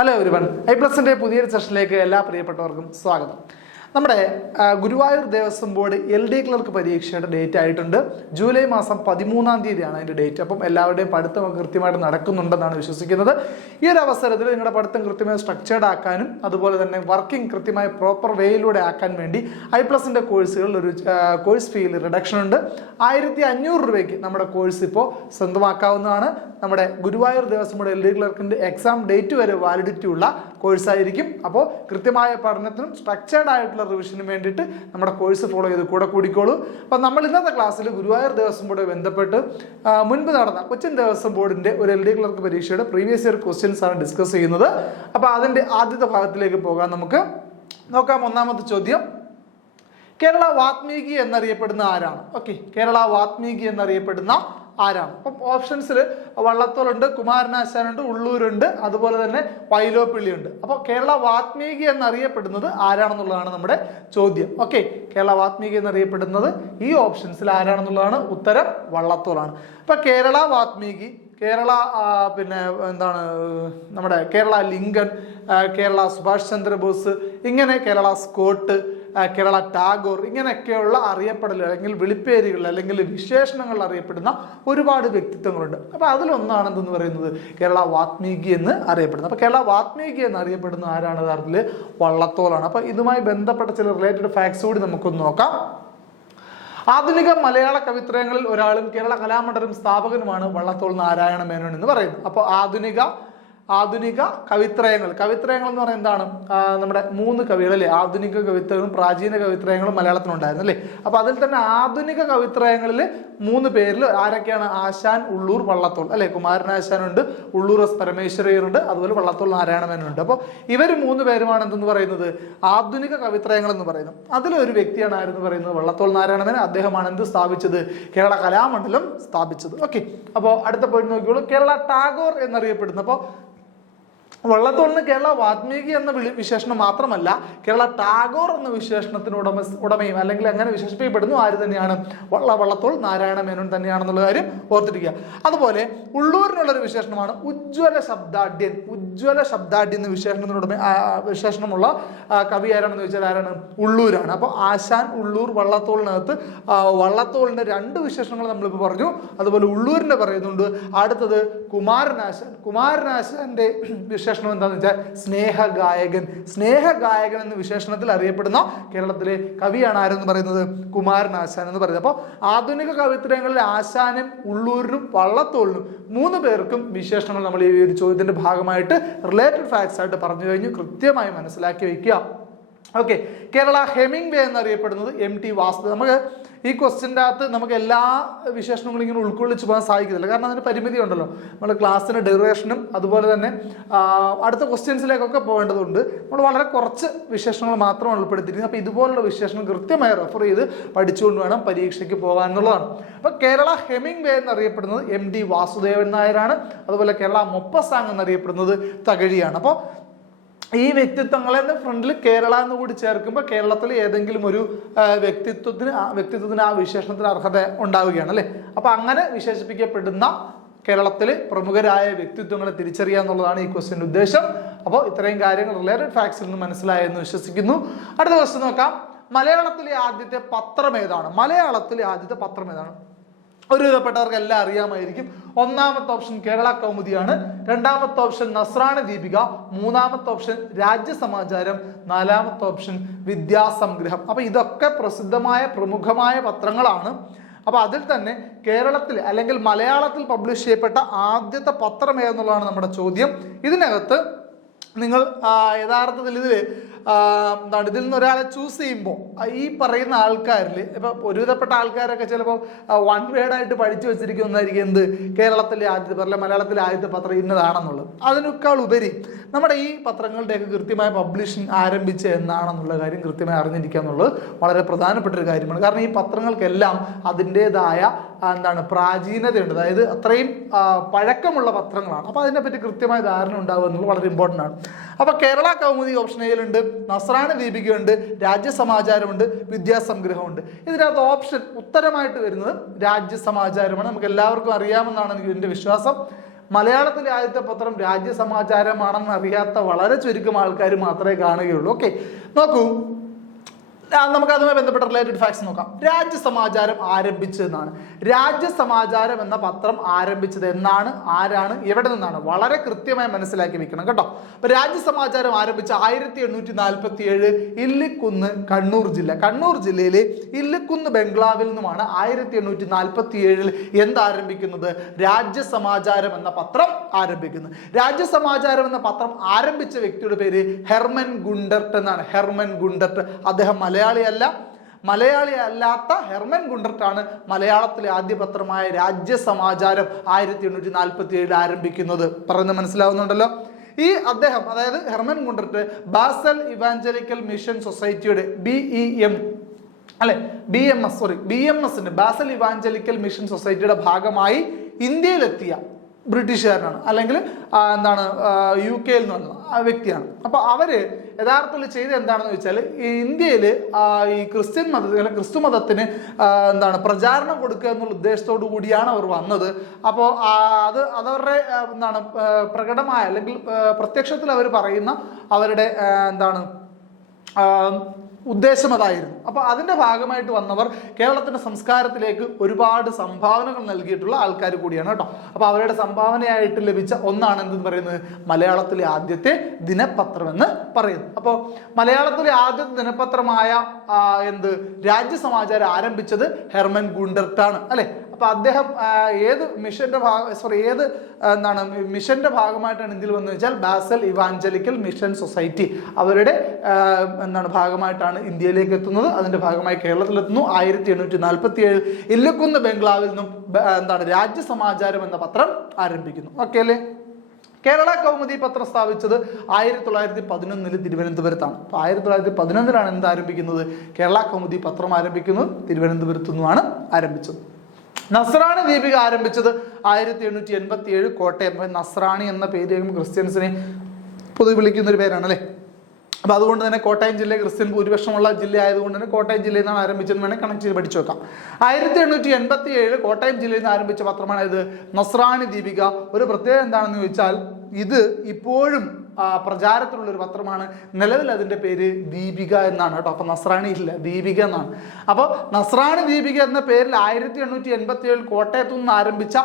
Hello everyone, ഐപ്ലസിൻ്റെ പുതിയൊരു സെഷനിലേക്ക് എല്ലാ പ്രിയപ്പെട്ടവർക്കും സ്വാഗതം. നമ്മുടെ Guruvayur Devaswom board LD clerk പരീക്ഷയുടെ ഡേറ്റ് ആയിട്ടുണ്ട്. ജൂലൈ മാസം 13-ാം തീയതിയാണ് അതിൻ്റെ ഡേറ്റ്. അപ്പം എല്ലാവരുടെയും പഠിത്തം കൃത്യമായിട്ട് നടക്കുന്നുണ്ടെന്നാണ് വിശ്വസിക്കുന്നത്. ഈ ഒരു അവസരത്തിൽ നിങ്ങളുടെ പഠിത്തം കൃത്യമായി സ്ട്രക്ചേർഡ് ആക്കാനും അതുപോലെ തന്നെ വർക്കിംഗ് കൃത്യമായി പ്രോപ്പർ വേയിലൂടെ ആക്കാൻ വേണ്ടി ഐപ്ലസിൻ്റെ കോഴ്സുകളിൽ ഒരു കോഴ്സ് ഫീയിൽ റിഡക്ഷൻ ഉണ്ട്. 1500 രൂപയ്ക്ക് നമ്മുടെ കോഴ്സ് ഇപ്പോൾ സ്വന്തമാക്കാവുന്നതാണ്. നമ്മുടെ ഗുരുവായൂർ ദേവസ്വം ബോർഡ് LD ക്ലർക്കിൻ്റെ എക്സാം ഡേറ്റ് വരെ വാലിഡിറ്റി ഉള്ള കോഴ്സായിരിക്കും. അപ്പോൾ കൃത്യമായ പഠനത്തിനും സ്ട്രക്ചേർഡ് ആയിട്ടുള്ള റിവിഷനും വേണ്ടിയിട്ട് നമ്മുടെ കോഴ്സ് ഫോളോ ചെയ്ത് കൂടെ കൂടിക്കോളൂ. അപ്പം നമ്മൾ ഇന്നത്തെ ക്ലാസ്സിൽ ഗുരുവായൂർ ദേവസ്വം ബോർഡുമായി ബന്ധപ്പെട്ട് മുൻപ് നടന്ന കൊച്ചിൻ ദേവസ്വം ബോർഡിൻ്റെ ഒരു LD ക്ലർക്ക് പരീക്ഷയുടെ പ്രീവിയസ് ഇയർ ക്വസ്റ്റ്യൻസ് ആണ് ഡിസ്കസ് ചെയ്യുന്നത്. അപ്പോൾ അതിൻ്റെ ആദ്യത്തെ ഭാഗത്തിലേക്ക് പോകാം. നമുക്ക് നോക്കാം. ഒന്നാമത്തെ ചോദ്യം, കേരള വാത്മീകി എന്നറിയപ്പെടുന്ന ആരാണ്? ഓക്കെ, കേരള വാത്മീകി എന്നറിയപ്പെടുന്ന ആരാണ്? അപ്പം ഓപ്ഷൻസിൽ വള്ളത്തോളുണ്ട്, കുമാരനാശാനുണ്ട്, ഉള്ളൂരുണ്ട്, അതുപോലെ തന്നെ വൈലോപ്പിള്ളിയുണ്ട്. അപ്പോൾ കേരള വാത്മീകി എന്നറിയപ്പെടുന്നത് ആരാണെന്നുള്ളതാണ് നമ്മുടെ ചോദ്യം. ഓക്കെ, കേരള വാത്മീകി എന്നറിയപ്പെടുന്നത് ഈ ഓപ്ഷൻസിൽ ആരാണെന്നുള്ളതാണ് ഉത്തരം. വള്ളത്തോളാണ്. അപ്പം കേരള വാത്മീകി, കേരള എന്താണ് നമ്മുടെ കേരള ലിങ്കൺ, കേരള സുഭാഷ് ചന്ദ്രബോസ്, ഇങ്ങനെ കേരള സ്കോട്ട്, കേരള ടാഗോർ, ഇങ്ങനെയൊക്കെയുള്ള അറിയപ്പെടൽ അല്ലെങ്കിൽ വിളിപ്പേരുകൾ അല്ലെങ്കിൽ വിശേഷണങ്ങൾ അറിയപ്പെടുന്ന ഒരുപാട് വ്യക്തിത്വങ്ങളുണ്ട്. അപ്പോൾ അതിലൊന്നാണെന്ന് പറയുന്നത് കേരള വാത്മീകി എന്ന് അറിയപ്പെടുന്നത്. അപ്പോൾ കേരള വാത്മീകി എന്ന് അറിയപ്പെടുന്ന ആരാണ്? യഥാർത്ഥത്തിൽ വള്ളത്തോളാണ്. അപ്പോൾ ഇതുമായി ബന്ധപ്പെട്ട ചില റിലേറ്റഡ് ഫാക്ട്സ് കൂടി നമുക്കൊന്ന് നോക്കാം. ആധുനിക മലയാള കവിത്രയങ്ങളിൽ ഒരാളും കേരള കലാമണ്ഡലം സ്ഥാപകനുമാണ് വള്ളത്തോൾ നാരായണ മേനോൻ എന്ന് പറയുന്നത്. അപ്പോൾ ആധുനിക കവിത്രയങ്ങൾ എന്ന് പറയുന്നത് എന്താണ്? നമ്മുടെ 3 കവികൾ അല്ലേ? ആധുനിക കവിത്രയങ്ങളും പ്രാചീന കവിത്രയങ്ങളും മലയാളത്തിലുണ്ടായിരുന്നു അല്ലേ? അപ്പോൾ അതിൽ തന്നെ ആധുനിക കവിത്രയങ്ങളിൽ 3 പേരിൽ ആരൊക്കെയാണ്? ആശാൻ, ഉള്ളൂർ, വള്ളത്തോൾ അല്ലെ? കുമാരനാശാനുണ്ട്, ഉള്ളൂർ S പരമേശ്വരയ്യരുണ്ട്, അതുപോലെ വള്ളത്തോൾ നാരായണ മേനോനുണ്ട്. അപ്പോൾ ഇവർ 3 പേരുമാണ് എന്തെന്ന് പറയുന്നത്? ആധുനിക കവിത്രയങ്ങൾ എന്ന് പറയുന്നത്. അതിലൊരു വ്യക്തിയാണ് ആരെന്ന് പറയുന്നത്? വള്ളത്തോൾ നാരായണ മേനോൻ. അദ്ദേഹമാണ് എന്ത് സ്ഥാപിച്ചത്? കേരള കലാമണ്ഡലം സ്ഥാപിച്ചത്. ഓക്കെ, അപ്പോൾ അടുത്ത പോയിന്റ് നോക്കിയോളൂ. കേരള ടാഗോർ എന്നറിയപ്പെടുന്നു. അപ്പോൾ വള്ളത്തോളിന് കേരള വാത്മീകി എന്ന വിശേഷണം മാത്രമല്ല, കേരള ടാഗോർ എന്ന വിശേഷണത്തിന് ഉടമയും അല്ലെങ്കിൽ അങ്ങനെ വിശേഷിപ്പിക്കപ്പെടുന്നു ആര് തന്നെയാണ്? വള്ളത്തോൾ നാരായണ മേനോൻ തന്നെയാണെന്നുള്ള കാര്യം ഓർത്തിരിക്കുക. അതുപോലെ ഉള്ളൂരിനുള്ളൊരു വിശേഷണമാണ് ഉജ്ജ്വല ശബ്ദാഢ്യൻ. ഉജ്ജ്വല ശബ്ദാഢ്യൻ എന്ന വിശേഷണമുള്ള കവി ആരാണെന്ന് ചോദിച്ചാൽ ആരാണ്? ഉള്ളൂരാണ്. അപ്പോൾ ആശാൻ, ഉള്ളൂർ, വള്ളത്തോളിനകത്ത് വള്ളത്തോളിന്റെ 2 വിശേഷണങ്ങൾ നമ്മളിപ്പോൾ പറഞ്ഞു. അതുപോലെ ഉള്ളൂരിന്റെ പറയുന്നുണ്ട്. അടുത്തത് കുമാരനാശാന്റെ വിശേഷണം എന്താണെന്ന് വെച്ചാൽ സ്നേഹഗായകൻ എന്ന വിശേഷണത്തിൽ അറിയപ്പെടുന്ന കേരളത്തിലെ കവിയാണ് ആരെന്ന് പറയുന്നത്? കുമാരനാശാൻ എന്ന് പറയുന്നത്. അപ്പോൾ ആധുനിക കവിത്രയങ്ങളിൽ ആശാനും ഉള്ളൂരിനും വള്ളത്തോളിനും 3 പേർക്കും വിശേഷണങ്ങൾ നമ്മൾ ഈ ഒരു ചോദ്യത്തിന്റെ ഭാഗമായിട്ട് റിലേറ്റഡ് ഫാക്ട്സ് ആയിട്ട് പറഞ്ഞു കഴിഞ്ഞു. കൃത്യമായി മനസ്സിലാക്കി വയ്ക്കുക. ഓക്കെ, കേരള ഹെമിംഗ്വേ എന്നറിയപ്പെടുന്നത് MT വാസുദേവൻ. നമുക്ക് ഈ ക്വസ്റ്റ്യൻ്റെ അകത്ത് നമുക്ക് എല്ലാ വിശേഷണങ്ങളും ഇങ്ങനെ ഉൾക്കൊള്ളിച്ച് പോകാൻ സാധിക്കുന്നില്ല, കാരണം അതിന് പരിമിതി ഉണ്ടല്ലോ. നമ്മൾ ക്ലാസ്സിൻ്റെ ഡ്യൂറേഷനും അതുപോലെ തന്നെ അടുത്ത ക്വസ്റ്റ്യൻസിലേക്കൊക്കെ പോകേണ്ടതുണ്ട്. നമ്മൾ വളരെ കുറച്ച് വിശേഷണങ്ങൾ മാത്രമാണ് ഉൾപ്പെടുത്തിയിരിക്കുന്നത്. അപ്പോൾ ഇതുപോലുള്ള വിശേഷണം കൃത്യമായി റെഫർ ചെയ്ത് പഠിച്ചുകൊണ്ട് വേണം പരീക്ഷയ്ക്ക് പോകാൻ എന്നുള്ളതാണ്. അപ്പോൾ കേരള ഹെമിംഗ്വേ എന്നറിയപ്പെടുന്നത് MT വാസുദേവൻ നായരാണ്. അതുപോലെ കേരള മൊപ്പസാങ് എന്നറിയപ്പെടുന്നത് തകഴിയാണ്. അപ്പോൾ ഈ വ്യക്തിത്വങ്ങളെ ഫ്രണ്ടിൽ കേരള എന്ന് കൂടി ചേർക്കുമ്പോൾ കേരളത്തിൽ ഏതെങ്കിലും ഒരു വ്യക്തിത്വത്തിന് ആ വിശേഷണത്തിന് അർഹത ഉണ്ടാവുകയാണ് അല്ലേ? അപ്പോൾ അങ്ങനെ വിശേഷിപ്പിക്കപ്പെടുന്ന കേരളത്തിലെ പ്രമുഖരായ വ്യക്തിത്വങ്ങളെ തിരിച്ചറിയുക എന്നുള്ളതാണ് ഈ ക്വസ്റ്റ്യൻ്റെ ഉദ്ദേശം. അപ്പോൾ ഇത്രയും കാര്യങ്ങൾ റിലേറ്റഡ് ഫാക്ട്സിൽ നിന്ന് മനസ്സിലായെന്ന് വിശ്വസിക്കുന്നു. അടുത്ത ക്വസ്റ്റ്യൻ നോക്കാം. മലയാളത്തിലെ ആദ്യത്തെ പത്രം ഏതാണ്? ഒരുവിധപ്പെട്ടവർക്ക് എല്ലാം അറിയാമായിരിക്കും. ഒന്നാമത്തെ ഓപ്ഷൻ കേരള കൗമുദിയാണ്. രണ്ടാമത്തെ ഓപ്ഷൻ നസ്രാണി ദീപിക. മൂന്നാമത്തെ ഓപ്ഷൻ രാജ്യസമാചാരം. നാലാമത്തെ ഓപ്ഷൻ വിദ്യാസംഗ്രഹം. അപ്പൊ ഇതൊക്കെ പ്രമുഖമായ പത്രങ്ങളാണ്. അപ്പൊ അതിൽ തന്നെ കേരളത്തിൽ അല്ലെങ്കിൽ മലയാളത്തിൽ പബ്ലിഷ് ചെയ്യപ്പെട്ട ആദ്യത്തെ പത്രം ഏതെന്നുള്ളതാണ് നമ്മുടെ ചോദ്യം. ഇതിനകത്ത് നിങ്ങൾ യഥാർത്ഥത്തിൽ ഇതിൽ നിന്ന് ഒരാളെ ചൂസ് ചെയ്യുമ്പോൾ ഈ പറയുന്ന ആൾക്കാരിൽ ഇപ്പൊ ഒരുവിധപ്പെട്ട ആൾക്കാരൊക്കെ ചിലപ്പോൾ 1 വേർഡായിട്ട് പഠിച്ചു വെച്ചിരിക്കുന്നതായിരിക്കും എന്ത്? കേരളത്തിലെ ആദ്യത്തെ പത്രം, മലയാളത്തിലെ ആദ്യത്തെ പത്രം ഇന്നതാണെന്നുള്ളത്. അതിനേക്കാൾ ഉപരി നമ്മുടെ ഈ പത്രങ്ങളുടെയൊക്കെ കൃത്യമായ പബ്ലിഷിംഗ് ആരംഭിച്ച എന്നാണെന്നുള്ള കാര്യം കൃത്യമായി അറിഞ്ഞിരിക്കുക എന്നുള്ളത് വളരെ പ്രധാനപ്പെട്ട ഒരു കാര്യമാണ്. കാരണം ഈ പത്രങ്ങൾക്കെല്ലാം അതിൻ്റെതായ പ്രാചീനതയുണ്ട്. അതായത് അത്രയും പഴക്കമുള്ള പത്രങ്ങളാണ്. അപ്പോൾ അതിനെപ്പറ്റി കൃത്യമായ ധാരണ ഉണ്ടാവുക എന്നുള്ളത് വളരെ ഇമ്പോർട്ടൻ്റ് ആണ്. അപ്പോൾ കേരള കൗമുദി ഓപ്ഷൻ എയിലുണ്ട്, നസ്രാണി ദീപികയുണ്ട്, രാജ്യസമാചാരമുണ്ട്, വിദ്യാസംഗ്രഹമുണ്ട്. ഇതിനകത്ത് ഓപ്ഷൻ ഉത്തരമായിട്ട് വരുന്നത് രാജ്യസമാചാരമാണ്. നമുക്ക് എല്ലാവർക്കും അറിയാമെന്നാണ് എൻ്റെ വിശ്വാസം. മലയാളത്തിലെ ആദ്യത്തെ പത്രം രാജ്യസമാചാരമാണെന്ന് അറിയാത്ത വളരെ ചുരുക്കം ആൾക്കാർ മാത്രമേ കാണുകയുള്ളൂ. ഓക്കെ, നോക്കൂ, നമുക്ക് അതുമായി ബന്ധപ്പെട്ട റിലേറ്റഡ് ഫാക്ട്സ് നോക്കാം. രാജ്യസമാചാരം ആരംഭിച്ചതെന്നാണ്. രാജ്യസമാചാരം എന്ന പത്രം ആരംഭിച്ചത് എന്നാണ്, ആരാണ്, എവിടെ നിന്നാണ്, വളരെ കൃത്യമായി മനസ്സിലാക്കി വെക്കണം കേട്ടോ. അപ്പൊ രാജ്യസമാചാരം ആരംഭിച്ച 1847 ഇല്ലിക്കുന്ന്, കണ്ണൂർ ജില്ല. കണ്ണൂർ ജില്ലയിലെ ഇല്ലിക്കുന്ന് ബംഗ്ലാവിൽ നിന്നുമാണ് 1847 എന്താരംഭിക്കുന്നത്? രാജ്യസമാചാരം എന്ന പത്രം ആരംഭിക്കുന്നത്. രാജ്യസമാചാരം എന്ന പത്രം ആരംഭിച്ച വ്യക്തിയുടെ പേര് ഹെർമൻ ഗുണ്ടർട്ട് എന്നാണ്. Hermann Gundert. അദ്ദേഹം മലയാളി അല്ലാത്ത ഹെർമൻ ഗുണ്ടർട്ടാണ് മലയാളത്തിലെ ആദ്യ പത്രമായ രാജ്യസമാചാരം 1847 ആരംഭിക്കുന്നത്. പറയുന്നത് മനസ്സിലാവുന്നുണ്ടല്ലോ. ഈ അദ്ദേഹം, അതായത് Hermann Gundert, Basel evangelical mission സൊസൈറ്റിയുടെ BMS ബാസൽ ഇവാഞ്ചലിക്കൽ മിഷൻ സൊസൈറ്റിയുടെ ഭാഗമായി ഇന്ത്യയിലെത്തിയ ബ്രിട്ടീഷുകാരനാണ്, അല്ലെങ്കിൽ UK നിന്ന് വന്ന വ്യക്തിയാണ്. അപ്പോൾ അവര് യഥാർത്ഥത്തിൽ ചെയ്ത് എന്താണെന്ന് വെച്ചാൽ, ഇന്ത്യയിൽ ഈ ക്രിസ്ത്യൻ മതത്തിൽ, അല്ലെങ്കിൽ ക്രിസ്തു മതത്തിന് പ്രചാരണം കൊടുക്കുക എന്നുള്ള ഉദ്ദേശത്തോടു കൂടിയാണ് അവർ വന്നത്. അപ്പോൾ അതവരുടെ പ്രകടമായ, അല്ലെങ്കിൽ പ്രത്യക്ഷത്തിൽ അവർ പറയുന്ന അവരുടെ ഉദ്ദേശം അതായിരുന്നു. അപ്പോൾ അതിൻ്റെ ഭാഗമായിട്ട് വന്നവർ കേരളത്തിൻ്റെ സംസ്കാരത്തിലേക്ക് ഒരുപാട് സംഭാവനകൾ നൽകിയിട്ടുള്ള ആൾക്കാർ കൂടിയാണ് കേട്ടോ. അപ്പോൾ അവരുടെ സംഭാവനയായിട്ട് ലഭിച്ച ഒന്നാണ് എന്തെന്ന് പറയുന്നത്, മലയാളത്തിലെ ആദ്യത്തെ ദിനപത്രം എന്ന് പറയുന്നു. അപ്പോൾ മലയാളത്തിലെ ആദ്യത്തെ ദിനപത്രമായ രാജ്യസമാചാരം ആരംഭിച്ചത് ഹെർമൻ ഗുണ്ടർട്ടാണ് അല്ലെ. അപ്പൊ അദ്ദേഹം ഏത് മിഷന്റെ ഭാഗമായിട്ടാണ് ഇന്ത്യയിൽ വന്നത് വെച്ചാൽ, ബാസൽ ഇവാഞ്ചലിക്കൽ മിഷൻ സൊസൈറ്റി അവരുടെ ഭാഗമായിട്ടാണ് ഇന്ത്യയിലേക്ക് എത്തുന്നത്. അതിന്റെ ഭാഗമായി കേരളത്തിലെത്തുന്നു. 1847 ഇല്ലിക്കുന്ന് ബംഗ്ലാവിൽ നിന്നും രാജ്യസമാചാരം എന്ന പത്രം ആരംഭിക്കുന്നു. ഓക്കെ അല്ലേ. കേരള കൗമുദി പത്രം സ്ഥാപിച്ചത് 1911 തിരുവനന്തപുരത്താണ്. അപ്പോൾ 1911 എന്താരംഭിക്കുന്നത്? കേരള കൗമുദി പത്രം ആരംഭിക്കുന്നത് തിരുവനന്തപുരത്തു നിന്നുമാണ് ആരംഭിച്ചത്. നസ്രാണി ദീപിക ആരംഭിച്ചത് 1887 കോട്ടയം. നസ്രാണി എന്ന പേര് ക്രിസ്ത്യൻസിനെ പൊതുവെ വിളിക്കുന്ന ഒരു പേരാണ് അല്ലേ. അപ്പോൾ അതുകൊണ്ട് തന്നെ കോട്ടയം ജില്ല ക്രിസ്ത്യൻ ഭൂരിപക്ഷമുള്ള ജില്ല ആയതുകൊണ്ട് തന്നെ കോട്ടയം ജില്ലയിൽ നിന്നാണ് ആരംഭിച്ചതെന്ന് വേണമെങ്കിൽ കണക്ട് ചെയ്ത് പഠിച്ചു വെക്കാം. 1887 കോട്ടയം ജില്ലയിൽ നിന്ന് ആരംഭിച്ച പത്രമാണ് ഇത് നസ്രാണി ദീപിക. ഒരു പ്രത്യേകത എന്താണെന്ന് ചോദിച്ചാൽ, ഇത് ഇപ്പോഴും പ്രചാരത്തിലുള്ള ഒരു പത്രമാണ്. നിലവിൽ അതിൻ്റെ പേര് ദീപിക എന്നാണ് കേട്ടോ. അപ്പോൾ നസ്രാണി ഇല്ല, ദീപിക എന്നാണ്. അപ്പോൾ നസ്രാണി ദീപിക എന്ന പേരിൽ 1887 കോട്ടയത്തു നിന്ന് ആരംഭിച്ച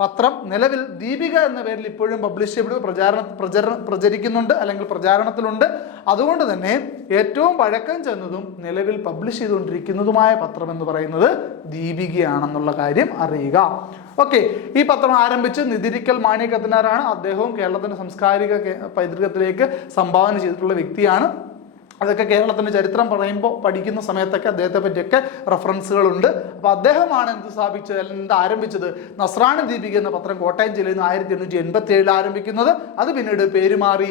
പത്രം നിലവിൽ ദീപിക എന്ന പേരിൽ ഇപ്പോഴും പബ്ലിഷ് ചെയ്യപ്പെടും, പ്രചരിക്കുന്നുണ്ട്, അല്ലെങ്കിൽ പ്രചാരണത്തിലുണ്ട്. അതുകൊണ്ട് തന്നെ ഏറ്റവും പഴക്കം ചെന്നതും നിലവിൽ പബ്ലിഷ് ചെയ്തുകൊണ്ടിരിക്കുന്നതുമായ പത്രം എന്ന് പറയുന്നത് ദീപികയാണെന്നുള്ള കാര്യം അറിയുക. ഓക്കെ, ഈ പത്രം ആരംഭിച്ച് നിതിരിക്കൽ മാണിക്കത്തനാരാണ്. അദ്ദേഹവും കേരളത്തിന്റെ സാംസ്കാരിക പൈതൃകത്തിലേക്ക് സംഭാവന ചെയ്തിട്ടുള്ള വ്യക്തിയാണ്. അതൊക്കെ കേരളത്തിന്റെ ചരിത്രം പറയുമ്പോൾ പഠിക്കുന്ന സമയത്തൊക്കെ അദ്ദേഹത്തെ പറ്റിയൊക്കെ റെഫറൻസുകളുണ്ട്. അപ്പോൾ അദ്ദേഹമാണ് ആരംഭിച്ചത് നസ്രാണി ദീപിക എന്ന പത്രം കോട്ടയം ജില്ലയിൽ നിന്ന് 1887 ആരംഭിക്കുന്നത്. അത് പിന്നീട് പേര് മാറി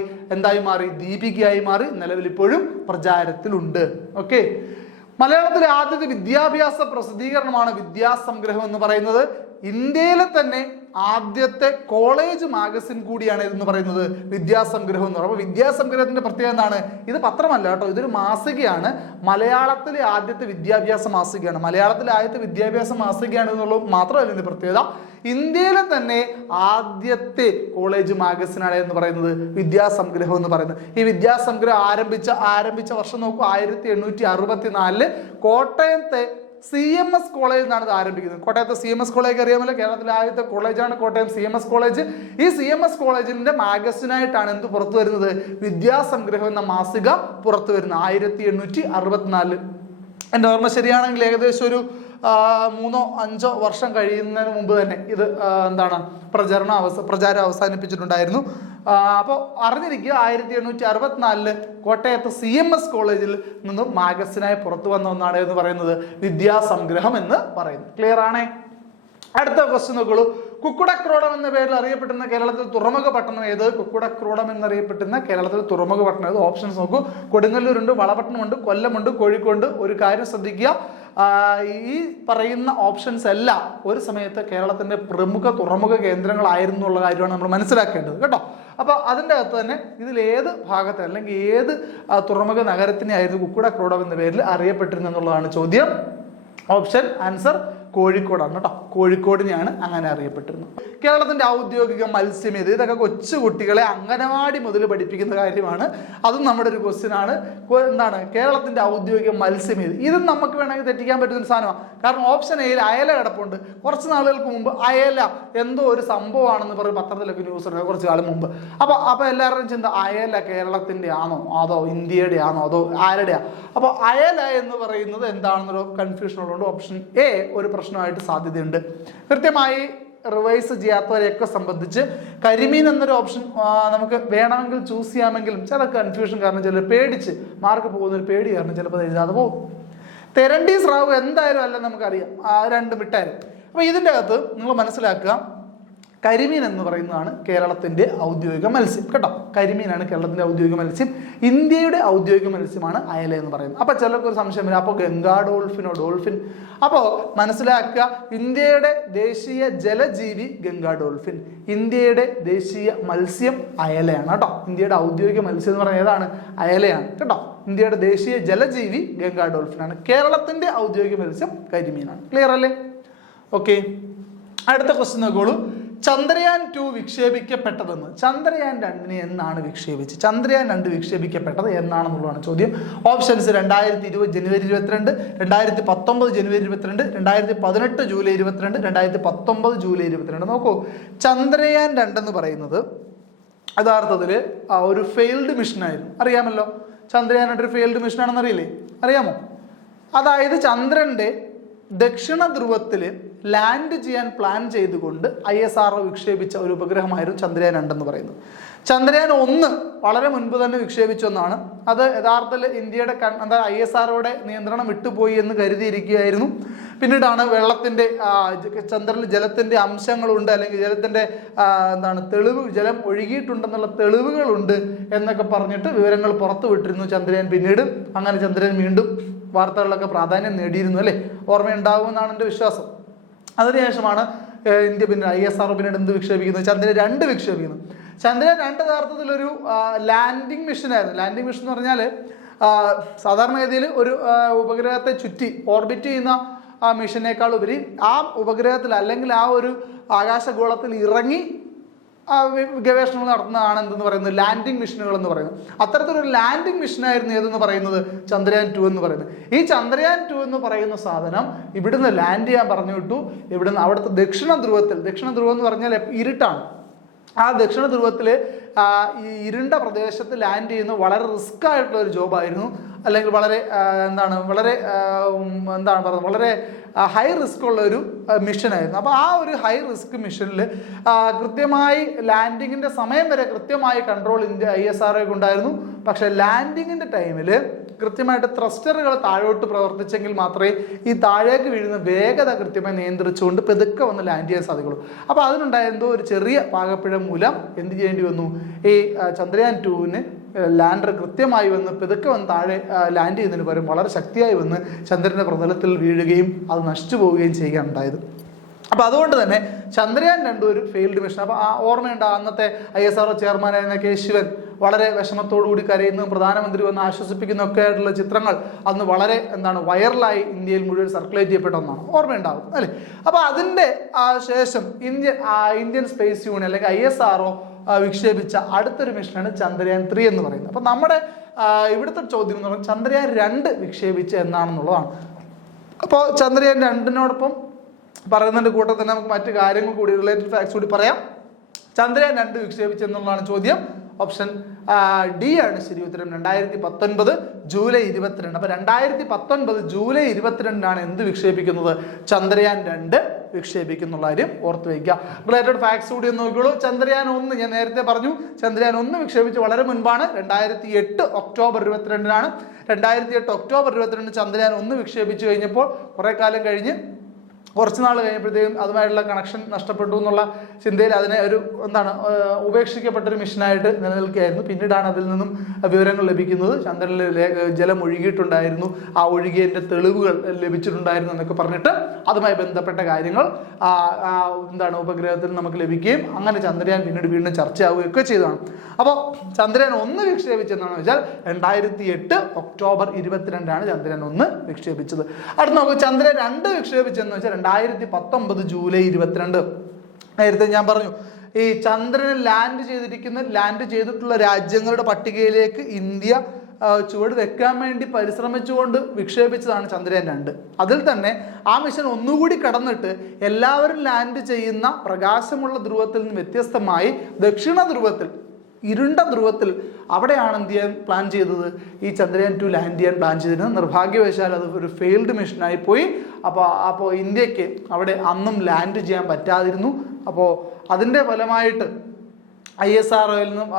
മാറി ദീപികയായി മാറി, നിലവിൽ ഇപ്പോഴും പ്രചാരത്തിലുണ്ട്. ഓക്കെ, മലയാളത്തിലെ ആദ്യത്തെ വിദ്യാഭ്യാസ പ്രസിദ്ധീകരണമാണ് വിദ്യാസംഗ്രഹം എന്ന് പറയുന്നത്. ഇന്ത്യയിലെ തന്നെ ആദ്യത്തെ കോളേജ് മാഗസിൻ കൂടിയാണ് ഇതെന്ന് പറയുന്നത് വിദ്യാസംഗ്രഹം എന്ന് പറയുന്നത്. അപ്പോൾ വിദ്യാസംഗ്രഹത്തിന്റെ പ്രത്യേകത എന്താണ്? ഇത് പത്രമല്ല കേട്ടോ, ഇതൊരു മാസികയാണ്. മലയാളത്തിലെ ആദ്യത്തെ വിദ്യാഭ്യാസ മാസികയാണ്. മലയാളത്തിലെ ആദ്യത്തെ വിദ്യാഭ്യാസ മാസികയാണ് എന്നുള്ളത് മാത്രമല്ല ഇതിന്റെ പ്രത്യേകത, ഇന്ത്യയിലെ തന്നെ ആദ്യത്തെ കോളേജ് മാഗസിനാണ് എന്ന് പറയുന്നത് വിദ്യാസംഗ്രഹം എന്ന് പറയുന്നത്. ഈ വിദ്യാസംഗ്രഹം ആരംഭിച്ച വർഷം നോക്കൂ, 1864 കോട്ടയത്തെ CMS കോളേജിൽ നിന്നാണ് ഇത് ആരംഭിക്കുന്നത്. കോട്ടയത്തെ CMS കോളേജ് അറിയാമല്ലോ, കേരളത്തിലെ ആദ്യത്തെ കോളേജാണ് കോട്ടയം CMS കോളേജ്. ഈ CMS കോളേജിന്റെ മാഗസിനായിട്ടാണ് എന്ത് പുറത്തു വരുന്നത്? വിദ്യാസംഗ്രഹം എന്ന മാസിക പുറത്തു വരുന്നത് 1864. എൻ്റെ ഓർമ്മ ശരിയാണെങ്കിൽ ഏകദേശം ഒരു 3-5 വർഷം കഴിയുന്നതിന് മുമ്പ് തന്നെ ഇത് പ്രചാരം അവസാനിപ്പിച്ചിട്ടുണ്ടായിരുന്നു. അപ്പോൾ അറിഞ്ഞിരിക്കുക, 1864 കോട്ടയത്ത് CMS കോളേജിൽ നിന്നും മാഗസിനായി പുറത്തു വന്ന ഒന്നാണ് എന്ന് പറയുന്നത് വിദ്യാസംഗ്രഹം എന്ന് പറയുന്നത്. ക്ലിയർ ആണേ? അടുത്ത ക്വസ്റ്റ്യൻ നോക്കുള്ളൂ. കുക്കുടക്രോഡം എന്ന പേരിൽ അറിയപ്പെടുന്ന കേരളത്തിൽ തുറമുഖ പട്ടണം ഏത്? കുക്കുടക്രോഡം എന്നറിയപ്പെടുന്ന കേരളത്തിൽ തുറമുഖ പട്ടണം ഏത്? ഓപ്ഷൻസ് നോക്കൂ. കൊടുങ്ങല്ലൂരുണ്ട്, വളപട്ടണമുണ്ട്, കൊല്ലമുണ്ട്, കോഴിക്കോട്. ഒരു കാര്യം ശ്രദ്ധിക്കുക, ഈ പറയുന്ന ഓപ്ഷൻസ് എല്ലാം ഒരു സമയത്ത് കേരളത്തിന്റെ പ്രമുഖ തുറമുഖ കേന്ദ്രങ്ങളായിരുന്നു എന്നുള്ള കാര്യമാണ് നമ്മൾ മനസ്സിലാക്കേണ്ടത് കേട്ടോ. അപ്പൊ അതിൻ്റെ അകത്ത് തന്നെ ഇതിൽ ഏത് ഭാഗത്ത് അല്ലെങ്കിൽ ഏത് തുറമുഖ നഗരത്തിനെ ആയിരുന്നു കുക്കുടക്രോഡം എന്ന പേരിൽ അറിയപ്പെട്ടിരുന്നു എന്നുള്ളതാണ് ചോദ്യം. ഓപ്ഷൻ ആൻസർ കോഴിക്കോടാണ് കേട്ടോ. കോഴിക്കോടിനെയാണ് അങ്ങനെ അറിയപ്പെട്ടിരുന്നത്. കേരളത്തിൻ്റെ ഔദ്യോഗിക മത്സ്യം ഏത്? ഇതൊക്കെ കൊച്ചു കുട്ടികളെ അംഗനവാടി മുതൽ പഠിപ്പിക്കുന്ന കാര്യമാണ്. അതും നമ്മുടെ ഒരു ക്വസ്റ്റ്യൻ ആണ്. എന്താണ് കേരളത്തിൻ്റെ ഔദ്യോഗിക മത്സ്യം ഏത്? ഇതും നമുക്ക് വേണമെങ്കിൽ തെറ്റിക്കാൻ പറ്റുന്ന സാധനമാണ്. കാരണം ഓപ്ഷൻ എയിൽ അയല കിടപ്പുണ്ട്. കുറച്ച് നാളുകൾക്ക് മുമ്പ് അയല എന്തോ ഒരു സംഭവമാണെന്ന് പറഞ്ഞ് പത്രത്തിലൊക്കെ ന്യൂസ് ഉണ്ട് കുറച്ച് കാലം മുമ്പ്. അപ്പോൾ എല്ലാവരുടെയും ചിന്ത അയല കേരളത്തിൻ്റെ ആണോ അതോ ഇന്ത്യയുടെ ആണോ അതോ ആരുടെയാ? അപ്പോൾ അയല എന്ന് പറയുന്നത് എന്താണെന്നൊരു കൺഫ്യൂഷൻ ഉള്ളതുകൊണ്ട് ഓപ്ഷൻ എ ഒരു പ്രശ്നമായിട്ട് സാധ്യതയുണ്ട്. കൃത്യമായി റിവൈസ് ചെയ്യാത്തവരെയൊക്കെ സംബന്ധിച്ച് കരിമീൻ എന്നൊരു ഓപ്ഷൻ നമുക്ക് വേണമെങ്കിൽ ചൂസ് ചെയ്യാമെങ്കിലും ചില കൺഫ്യൂഷൻ കാരണം ചിലർ പേടിച്ച് മാർക്ക് പോകുന്നൊരു പേടി കാരണം ചിലപ്പോൾ എഴുതാതെ പോകും. തെരണ്ടി സ്രാവ് എന്തായാലും അല്ല നമുക്കറിയാം, രണ്ടും വിട്ടായിരുന്നു. അപ്പോൾ ഇതിൻ്റെ അകത്ത് നിങ്ങൾ മനസ്സിലാക്കുക, കരിമീൻ എന്ന് പറയുന്നതാണ് കേരളത്തിൻ്റെ ഔദ്യോഗിക മത്സ്യം കേട്ടോ. കരിമീനാണ് കേരളത്തിൻ്റെ ഔദ്യോഗിക മത്സ്യം. ഇന്ത്യയുടെ ഔദ്യോഗിക മത്സ്യമാണ് അയല എന്ന് പറയുന്നത്. അപ്പോൾ ചിലർക്ക് ഒരു സംശയം വരും, അപ്പോൾ ഗംഗാ ഡോൾഫിനോ? ഡോൾഫിൻ. അപ്പോൾ മനസ്സിലാക്കുക, ഇന്ത്യയുടെ ദേശീയ ജലജീവി ഗംഗാ ഡോൾഫിൻ, ഇന്ത്യയുടെ ദേശീയ മത്സ്യം അയലയാണ് കേട്ടോ. ഇന്ത്യയുടെ ഔദ്യോഗിക മത്സ്യം എന്ന് പറയുന്നത് ഏതാണ്? അയലയാണ് കേട്ടോ. ഇന്ത്യയുടെ ദേശീയ ജലജീവി ഗംഗാ ഡോൾഫിനാണ്. കേരളത്തിൻ്റെ ഔദ്യോഗിക മത്സ്യം കരിമീനാണ്. ക്ലിയർ അല്ലേ? ഓക്കെ, അടുത്ത ക്വസ്റ്റ്യൻ നോക്കോളൂ. ചന്ദ്രയാൻ 2 വിക്ഷേപിക്കപ്പെട്ടതെന്ന്. ചന്ദ്രയാൻ 2 എന്നാണ് വിക്ഷേപിച്ചത്? ചന്ദ്രയാൻ 2 വിക്ഷേപിക്കപ്പെട്ടത് എന്നാണെന്നുള്ളതാണ് ചോദ്യം. ഓപ്ഷൻസ് 2020 ജനുവരി 22, 2019 ജനുവരി 22, 2018 ജൂലൈ 22, 2019 ജൂലൈ 22. നോക്കൂ, ചന്ദ്രയാൻ 2 എന്ന് പറയുന്നത് യഥാർത്ഥത്തിൽ ഒരു ഫെയിൽഡ് മിഷനായിരുന്നു. അറിയാമല്ലോ, ചന്ദ്രയാൻ 2 ഒരു ഫെയിൽഡ് മിഷനാണെന്ന് അറിയില്ലേ? അറിയാമോ? അതായത് ചന്ദ്രൻ്റെ ദക്ഷിണ ധ്രുവത്തിൽ ലാൻഡ് ചെയ്യാൻ പ്ലാൻ ചെയ്തുകൊണ്ട് ISRO വിക്ഷേപിച്ച ഒരു ഉപഗ്രഹമായിരുന്നു ചന്ദ്രയാൻ 2 എന്ന് പറയുന്നത്. ചന്ദ്രയാൻ 1 വളരെ മുൻപ് തന്നെ വിക്ഷേപിച്ചൊന്നാണ്. അത് യഥാർത്ഥത്തിൽ ഇന്ത്യയുടെ ISROയുടെ നിയന്ത്രണം വിട്ടുപോയി എന്ന് കരുതിയിരിക്കുകയായിരുന്നു. പിന്നീടാണ് വെള്ളത്തിൻ്റെ ചന്ദ്രനിൽ ജലത്തിൻ്റെ അംശങ്ങളുണ്ട്, അല്ലെങ്കിൽ ജലത്തിൻ്റെ ജലം ഒഴുകിയിട്ടുണ്ടെന്നുള്ള തെളിവുകളുണ്ട് എന്നൊക്കെ പറഞ്ഞിട്ട് വിവരങ്ങൾ പുറത്തു വിട്ടിരുന്നു ചന്ദ്രയാൻ. പിന്നീട് അങ്ങനെ ചന്ദ്രയാൻ വീണ്ടും വാർത്തകളിലൊക്കെ പ്രാധാന്യം നേടിയിരുന്നു അല്ലേ? ഓർമ്മയുണ്ടാകുമെന്നാണ് എൻ്റെ വിശ്വാസം. അതിനുശേഷമാണ് ഇന്ത്യ പിന്നെ ISRO പിന്നീട് എന്ത് വിക്ഷേപിക്കുന്നത്? ചന്ദ്രയാൻ 2 വിക്ഷേപിക്കുന്നു. ചന്ദ്രയാൻ 2 യഥാർത്ഥത്തിലൊരു ലാൻഡിങ് മിഷനായിരുന്നു. ലാൻഡിങ് മിഷൻ എന്ന് പറഞ്ഞാൽ സാധാരണഗതിയിൽ ഒരു ഉപഗ്രഹത്തെ ചുറ്റി ഓർബിറ്റ് ചെയ്യുന്ന മിഷനേക്കാൾ ഉപരി ആ ഉപഗ്രഹത്തിൽ അല്ലെങ്കിൽ ആ ഒരു ആകാശഗോളത്തിൽ ഇറങ്ങി ഗവേഷണങ്ങൾ നടത്തുന്നതാണ് എന്തെന്ന് പറയുന്നത് ലാൻഡിങ് മിഷനുകൾ എന്ന് പറയുന്നത്. അത്തരത്തിലൊരു ലാൻഡിങ് മിഷനായിരുന്നു ഏതെന്ന് പറയുന്നത് ചന്ദ്രയാൻ 2 എന്ന് പറയുന്നത്. ഈ ചന്ദ്രയാൻ 2 എന്ന് പറയുന്ന സാധനം ഇവിടുന്ന് ലാൻഡ് ചെയ്യാൻ പറഞ്ഞു വിട്ടു. ഇവിടുന്ന് അവിടുത്തെ ദക്ഷിണ ധ്രുവം എന്ന് പറഞ്ഞാൽ ഇരുട്ടാണ്. ആ ദക്ഷിണ ധ്രുവത്തിൽ ഈ ഇരുണ്ട പ്രദേശത്ത് ലാൻഡ് ചെയ്യുന്ന വളരെ റിസ്ക് ആയിട്ടുള്ള ഒരു ജോബായിരുന്നു, അല്ലെങ്കിൽ വളരെ വളരെ ഹൈ റിസ്ക് ഉള്ള ഒരു മിഷനായിരുന്നു. അപ്പോൾ ആ ഒരു ഹൈ റിസ്ക് മിഷനിൽ കൃത്യമായി ലാൻഡിങ്ങിൻ്റെ സമയം വരെ കൃത്യമായി കൺട്രോൾ ISROയ്ക്ക് ഉണ്ടായിരുന്നു. പക്ഷേ ലാൻഡിങ്ങിൻ്റെ ടൈമിൽ കൃത്യമായിട്ട് ത്രസ്റ്ററുകൾ താഴോട്ട് പ്രവർത്തിച്ചെങ്കിൽ മാത്രമേ ഈ താഴേക്ക് വീഴുന്ന വേഗത കൃത്യമായി നിയന്ത്രിച്ചുകൊണ്ട് പെതുക്കെ വന്ന് ലാൻഡ് ചെയ്യാൻ സാധിക്കുള്ളൂ. അപ്പോൾ അതിനുണ്ടായ എന്തോ ഒരു ചെറിയ പാകപ്പിഴ മൂലം എന്ത് ചെയ്യേണ്ടി വന്നു? ഈ ചന്ദ്രയാൻ 2 ലാൻഡർ കൃത്യമായി വന്ന് പെതുക്കെ വന്ന് താഴെ ലാൻഡ് ചെയ്യുന്നതിന് പകരം വളരെ ശക്തിയായി വന്ന് ചന്ദ്രൻ്റെ പ്രതലത്തിൽ വീഴുകയും അത് നശിച്ചു പോവുകയും ചെയ്യുകയാണ് ഉണ്ടായത്. അപ്പോൾ അതുകൊണ്ട് തന്നെ ചന്ദ്രയാൻ 2 ഒരു ഫെയിൽഡ് മിഷൻ. അപ്പോൾ ഓർമ്മയുണ്ട്, അന്നത്തെ ISRO ചെയർമാനായിരുന്ന കെ ശിവൻ വളരെ വിഷമത്തോടുകൂടി കരയുന്നതും പ്രധാനമന്ത്രി വന്ന് ആശ്വസിപ്പിക്കുന്നതൊക്കെ ആയിട്ടുള്ള ചിത്രങ്ങൾ അന്ന് വളരെ വൈറലായി ഇന്ത്യയിൽ മുഴുവൻ സർക്കുലേറ്റ് ചെയ്യപ്പെട്ട ഒന്നാണ്. ഓർമ്മയുണ്ടാകും അല്ലേ? അപ്പോൾ അതിൻ്റെ ശേഷം ഇന്ത്യൻ സ്പേസ് യൂണിയൻ അല്ലെങ്കിൽ ISRO വിക്ഷേപിച്ച അടുത്തൊരു മിഷനാണ് ചന്ദ്രയാൻ 3 എന്ന് പറയുന്നത്. അപ്പോൾ നമ്മുടെ ഇവിടുത്തെ ചോദ്യം എന്ന് പറയുന്നത് ചന്ദ്രയാൻ 2 വിക്ഷേപിച്ച എന്നാണെന്നുള്ളതാണ്. അപ്പോൾ ചന്ദ്രയാൻ 2-നോടൊപ്പം പറയുന്നതിൻ്റെ കൂട്ടത്തിൽ തന്നെ നമുക്ക് മറ്റു കാര്യങ്ങൾ കൂടി, റിലേറ്റഡ് ഫാക്ട്സ് കൂടി പറയാം. ചന്ദ്രയാൻ 2 വിക്ഷേപിച്ചെന്നുള്ളതാണ് ചോദ്യം. ഓപ്ഷൻ ഡി ആണ് ശരി ഉത്തരം. 2019 ജൂലൈ 22. അപ്പോൾ 2019 ജൂലൈ 22 എന്ത് വിക്ഷേപിക്കുന്നത്? ചന്ദ്രയാൻ 2 വിക്ഷേപിക്കുന്നുള്ള കാര്യം ഓർത്ത് വയ്ക്കുക. റിലേറ്റഡ് ഫാക്ട്സ് കൂടി ഒന്ന് നോക്കിയോളൂ. ചന്ദ്രയാൻ 1 ഞാൻ നേരത്തെ പറഞ്ഞു, ചന്ദ്രയാൻ 1 വിക്ഷേപിച്ച് വളരെ മുൻപാണ്. 2008 ഒക്ടോബർ 22 2008 ഒക്ടോബർ 22 ചന്ദ്രയാൻ 1 വിക്ഷേപിച്ചു കഴിഞ്ഞപ്പോൾ കുറേ കാലം കഴിഞ്ഞ് കുറച്ച് നാൾ കഴിഞ്ഞപ്പോഴത്തേക്കും അതുമായിട്ടുള്ള കണക്ഷൻ നഷ്ടപ്പെട്ടു എന്നുള്ള ചിന്തയിൽ അതിനെ ഒരു ഉപേക്ഷിക്കപ്പെട്ടൊരു മിഷനായിട്ട് നിലനിൽക്കുകയായിരുന്നു. പിന്നീടാണ് അതിൽ നിന്നും വിവരങ്ങൾ ലഭിക്കുന്നത്. ചന്ദ്രനിൽ ജലം ഒഴുകിയിട്ടുണ്ടായിരുന്നു, ആ ഒഴുകിയതിൻ്റെ തെളിവുകൾ ലഭിച്ചിട്ടുണ്ടായിരുന്നു എന്നൊക്കെ പറഞ്ഞിട്ട് അതുമായി ബന്ധപ്പെട്ട കാര്യങ്ങൾ ഉപഗ്രഹത്തിൽ നമുക്ക് ലഭിക്കുകയും അങ്ങനെ ചന്ദ്രയാൻ പിന്നീട് വീണ്ടും ചർച്ചയാവുകയൊക്കെ ചെയ്തതാണ്. അപ്പോൾ ചന്ദ്രയാൻ 1 വിക്ഷേപിച്ചെന്നാണെന്ന് വെച്ചാൽ 2008 ഒക്ടോബർ 22 ചന്ദ്രയാൻ 1 വിക്ഷേപിച്ചത്. അടുത്ത് നോക്കൂ, ചന്ദ്രയാൻ 2 വിക്ഷേപിച്ചെന്ന് വെച്ചാൽ 2019 ജൂലൈ 22. നേരത്തെ ഞാൻ പറഞ്ഞു ഈ ചന്ദ്രനിൽ ലാൻഡ് ചെയ്തിട്ടുള്ള രാജ്യങ്ങളുടെ പട്ടികയിലേക്ക് ഇന്ത്യ ചുവട് വെക്കാൻ വേണ്ടി പരിശ്രമിച്ചുകൊണ്ട് വിക്ഷേപിച്ചതാണ് ചന്ദ്രയാൻ 2. അതിൽ തന്നെ ആ മിഷൻ ഒന്നുകൂടി കടന്നിട്ട് എല്ലാവരും ലാൻഡ് ചെയ്യുന്ന പ്രകാശമുള്ള ധ്രുവത്തിൽ നിന്ന് വ്യത്യസ്തമായി ദക്ഷിണ ധ്രുവത്തിൽ, ഇരുണ്ട ധ്രുവത്തിൽ, അവിടെയാണ് എന്ത് ചെയ്യാൻ പ്ലാൻ ചെയ്തത്, ഈ ചന്ദ്രയാൻ 2 ലാൻഡ് ചെയ്യാൻ പ്ലാൻ ചെയ്തിരുന്നത്. നിർഭാഗ്യവശാൽ അത് ഒരു ഫെയിൽഡ് മിഷനായി പോയി. അപ്പോൾ ഇന്ത്യക്ക് അവിടെ അന്നും ലാൻഡ് ചെയ്യാൻ പറ്റാതിരുന്നു. അപ്പോൾ അതിൻ്റെ ഫലമായിട്ട് ISROയിൽ നിന്നും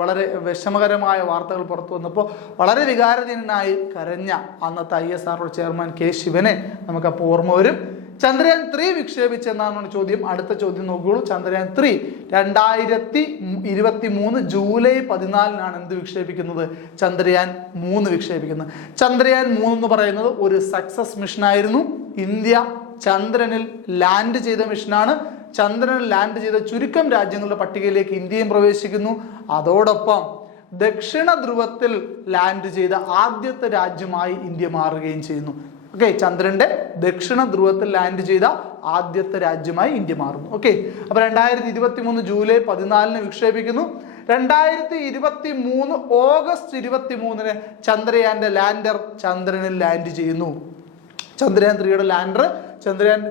വളരെ വിഷമകരമായ വാർത്തകൾ പുറത്തു വന്നപ്പോൾ വളരെ വികാരധീനനായി കരഞ്ഞ അന്നത്തെ ISRO ചെയർമാൻ K. ശിവനെ നമുക്കപ്പോൾ ഓർമ്മ വരും. ചന്ദ്രയാൻ 3 വിക്ഷേപിച്ചെന്നാണ് ചോദ്യം. അടുത്ത ചോദ്യം നോക്കുകയുള്ളൂ. ചന്ദ്രയാൻ 3 2023 ജൂലൈ 14 എന്ത് വിക്ഷേപിക്കുന്നത്, ചന്ദ്രയാൻ 3 വിക്ഷേപിക്കുന്നത്. ചന്ദ്രയാൻ 3 എന്ന് പറയുന്നത് ഒരു സക്സസ് മിഷനായിരുന്നു. ഇന്ത്യ ചന്ദ്രനിൽ ലാൻഡ് ചെയ്ത മിഷനാണ്. ചന്ദ്രനിൽ ലാൻഡ് ചെയ്ത ചുരുക്കം രാജ്യങ്ങളുടെ പട്ടികയിലേക്ക് ഇന്ത്യയും പ്രവേശിക്കുന്നു. അതോടൊപ്പം ദക്ഷിണ ധ്രുവത്തിൽ ലാൻഡ് ചെയ്ത ആദ്യത്തെ രാജ്യമായി ഇന്ത്യ മാറുകയും ചെയ്യുന്നു. ഓക്കെ, ചന്ദ്രന്റെ ദക്ഷിണ ധ്രുവത്തിൽ ലാൻഡ് ചെയ്ത ആദ്യത്തെ രാജ്യമായി ഇന്ത്യ മാറുന്നു. ഓക്കെ, അപ്പൊ 2023 ജൂലൈ 14 വിക്ഷേപിക്കുന്നു. 2023 ഓഗസ്റ്റ് 23 ചന്ദ്രയാന്റെ ലാൻഡർ ചന്ദ്രനിൽ ലാൻഡ് ചെയ്യുന്നു. ചന്ദ്രയാൻ 3യുടെ ലാൻഡർ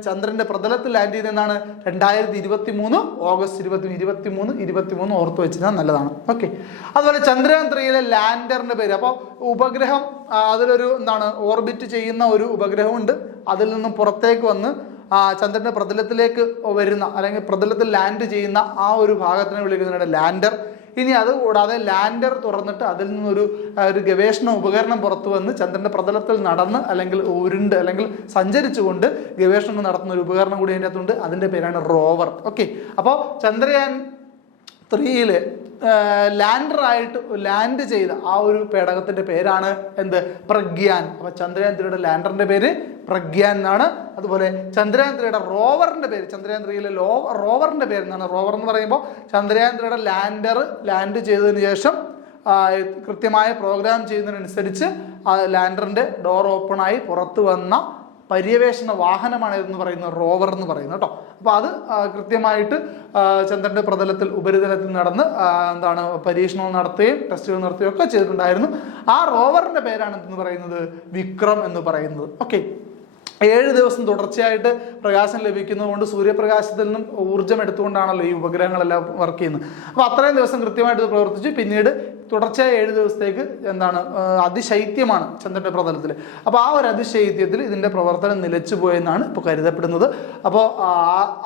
ചന്ദ്രന്റെ പ്രതലത്തിൽ ലാൻഡ് ചെയ്തെന്നാണ് 2023 ഓഗസ്റ്റ് 23 ഓർത്ത് വെച്ചാൽ നല്ലതാണ്. ഓക്കെ, അതുപോലെ ചന്ദ്രയാൻ 3യിലെ ലാൻഡറിന്റെ പേര്, അപ്പോൾ ഉപഗ്രഹം അതിലൊരു ഓർബിറ്റ് ചെയ്യുന്ന ഒരു ഉപഗ്രഹമുണ്ട്. അതിൽ നിന്നും പുറത്തേക്ക് വന്ന് ചന്ദ്രന്റെ പ്രതലത്തിലേക്ക് വരുന്ന അല്ലെങ്കിൽ പ്രതലത്തിൽ ലാൻഡ് ചെയ്യുന്ന ആ ഒരു ഭാഗത്തിനെ വിളിക്കുന്നതാണ് ലാൻഡർ. ഇനി അതുകൂടാതെ ലാൻഡർ തുറന്നിട്ട് അതിൽ നിന്നൊരു ഗവേഷണ ഉപകരണം പുറത്തു വന്ന് ചന്ദ്രന്റെ പ്രതലത്തിൽ നടന്ന് അല്ലെങ്കിൽ ഉരുണ്ട് അല്ലെങ്കിൽ സഞ്ചരിച്ചുകൊണ്ട് ഗവേഷണം നടത്തുന്ന ഒരു ഉപകരണം കൂടി അതിൻ്റെ അകത്തുണ്ട്. അതിൻ്റെ പേരാണ് റോവർ. ഓക്കെ, അപ്പോൾ ചന്ദ്രയാൻ 3യില് ലാൻഡറായിട്ട് ലാൻഡ് ചെയ്ത ആ ഒരു പേടകത്തിന്റെ പേരാണ് എന്ത്, പ്രഗ്യാൻ. അപ്പൊ ചന്ദ്രയാൻ 3യുടെ ലാൻഡറിന്റെ പേര് പ്രഗ്യാൻ എന്നാണ്. അതുപോലെ ചന്ദ്രയാൻ 3യുടെ റോവറിന്റെ പേര്, ചന്ദ്രയാൻ 3യിലെ റോവറിന്റെ പേര് എന്താണ്? റോവർ എന്ന് പറയുമ്പോൾ ചന്ദ്രയാൻ 3യുടെ ലാൻഡർ ലാൻഡ് ചെയ്തതിനു ശേഷം കൃത്യമായ പ്രോഗ്രാം ചെയ്യുന്നതിനനുസരിച്ച് ആ ലാൻഡറിന്റെ ഡോർ ഓപ്പണായി പുറത്തു വന്ന പര്യവേഷണ വാഹനമാണ് എന്ന് പറയുന്നത് റോവർ എന്ന് പറയുന്നത് കേട്ടോ. അപ്പോൾ അത് കൃത്യമായിട്ട് ചന്ദ്രന്റെ പ്രതലത്തിൽ ഉപരിതലത്തിൽ നടന്ന് പരീക്ഷണങ്ങൾ നടത്തുകയും ടെസ്റ്റുകൾ നടത്തുകയും ഒക്കെ ചെയ്തിട്ടുണ്ടായിരുന്നു. ആ റോവറിന്റെ പേരാണ് എന്ന് പറയുന്നത് വിക്രം എന്ന് പറയുന്നത്. ഓക്കെ, 7 ദിവസം തുടർച്ചയായിട്ട് പ്രകാശം ലഭിക്കുന്നതുകൊണ്ട് സൂര്യപ്രകാശത്തിൽ നിന്നും ഊർജ്ജം എടുത്തുകൊണ്ടാണല്ലോ ഈ ഉപഗ്രഹങ്ങളെല്ലാം വർക്ക് ചെയ്യുന്നത്. അപ്പോൾ അത്രയും ദിവസം കൃത്യമായിട്ട് പ്രവർത്തിച്ചു. പിന്നീട് തുടർച്ചയായ 7 ദിവസത്തേക്ക് അതിശൈത്യമാണ് ചന്ദ്രന്റെ പ്രതലത്തിൽ. അപ്പോൾ ആ ഒരു അതിശൈത്യത്തിൽ ഇതിൻ്റെ പ്രവർത്തനം നിലച്ചു പോയെന്നാണ് ഇപ്പോൾ കരുതപ്പെടുന്നത്. അപ്പോൾ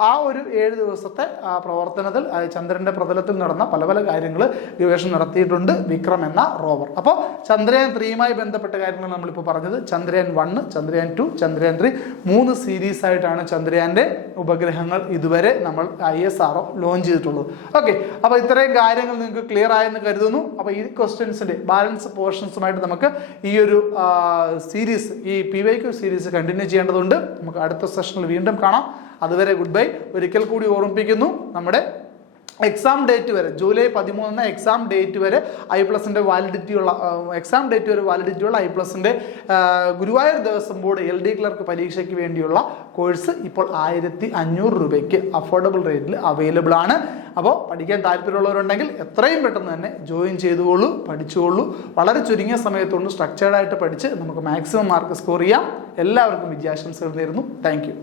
ആ ഒരു 7 ദിവസത്തെ പ്രവർത്തനത്തിൽ ചന്ദ്രന്റെ പ്രതലത്തിൽ നടന്ന പല പല കാര്യങ്ങൾ ഗവേഷണം നടത്തിയിട്ടുണ്ട് വിക്രം എന്ന റോവർ. അപ്പോൾ ചന്ദ്രയാൻ 3യുമായി ബന്ധപ്പെട്ട കാര്യങ്ങൾ നമ്മളിപ്പോൾ പറഞ്ഞത്. ചന്ദ്രയാൻ 1, ചന്ദ്രയാൻ 2, ചന്ദ്രയാൻ 3 3 സീരീസ് ആയിട്ടാണ് ചന്ദ്രയാന്റെ ഉപഗ്രഹങ്ങൾ ഇതുവരെ നമ്മൾ ISRO ലോഞ്ച് ചെയ്തിട്ടുള്ളത്. ഓക്കെ, അപ്പോൾ ഇത്രയും കാര്യങ്ങൾ നിങ്ങൾക്ക് ക്ലിയർ ആയെന്ന് കരുതുന്നു. അപ്പോൾ ഈ ക്വസ്റ്റ്യൻസിന്റെ ബാലൻസ് പോർഷൻസുമായിട്ട് നമുക്ക് ഈ ഒരു സീരീസ്, ഈ PYQ സീരീസ് കണ്ടിന്യൂ ചെയ്യേണ്ടതുണ്ട്. നമുക്ക് അടുത്ത സെഷനിൽ വീണ്ടും കാണാം. അതുവരെ ഗുഡ് ബൈ. ഒരിക്കൽ കൂടി ഓർമ്മിപ്പിക്കുന്നു, നമ്മുടെ എക്സാം ഡേറ്റ് വരെ ജൂലൈ 13 എക്സാം ഡേറ്റ് വരെ I+ന്റെ വാലിഡിറ്റിയുള്ള I+ന്റെ Guruvayur Devaswom board LD clerk പരീക്ഷയ്ക്ക് വേണ്ടിയുള്ള കോഴ്സ് ഇപ്പോൾ 1500 രൂപയ്ക്ക് അഫോർഡബിൾ റേറ്റിൽ അവൈലബിൾ ആണ്. അപ്പോൾ പഠിക്കാൻ താല്പര്യമുള്ളവരുണ്ടെങ്കിൽ എത്രയും പെട്ടെന്ന് തന്നെ ജോയിൻ ചെയ്തുകൊള്ളൂ, പഠിച്ചുകൊള്ളൂ. വളരെ ചുരുങ്ങിയ സമയത്തുകൊണ്ട് സ്ട്രക്ചേർഡായിട്ട് പഠിച്ച് നമുക്ക് മാക്സിമം മാർക്ക് സ്കോർ ചെയ്യാം. എല്ലാവർക്കും വിജയാശംസകൾ നേരുന്നു. Thank you.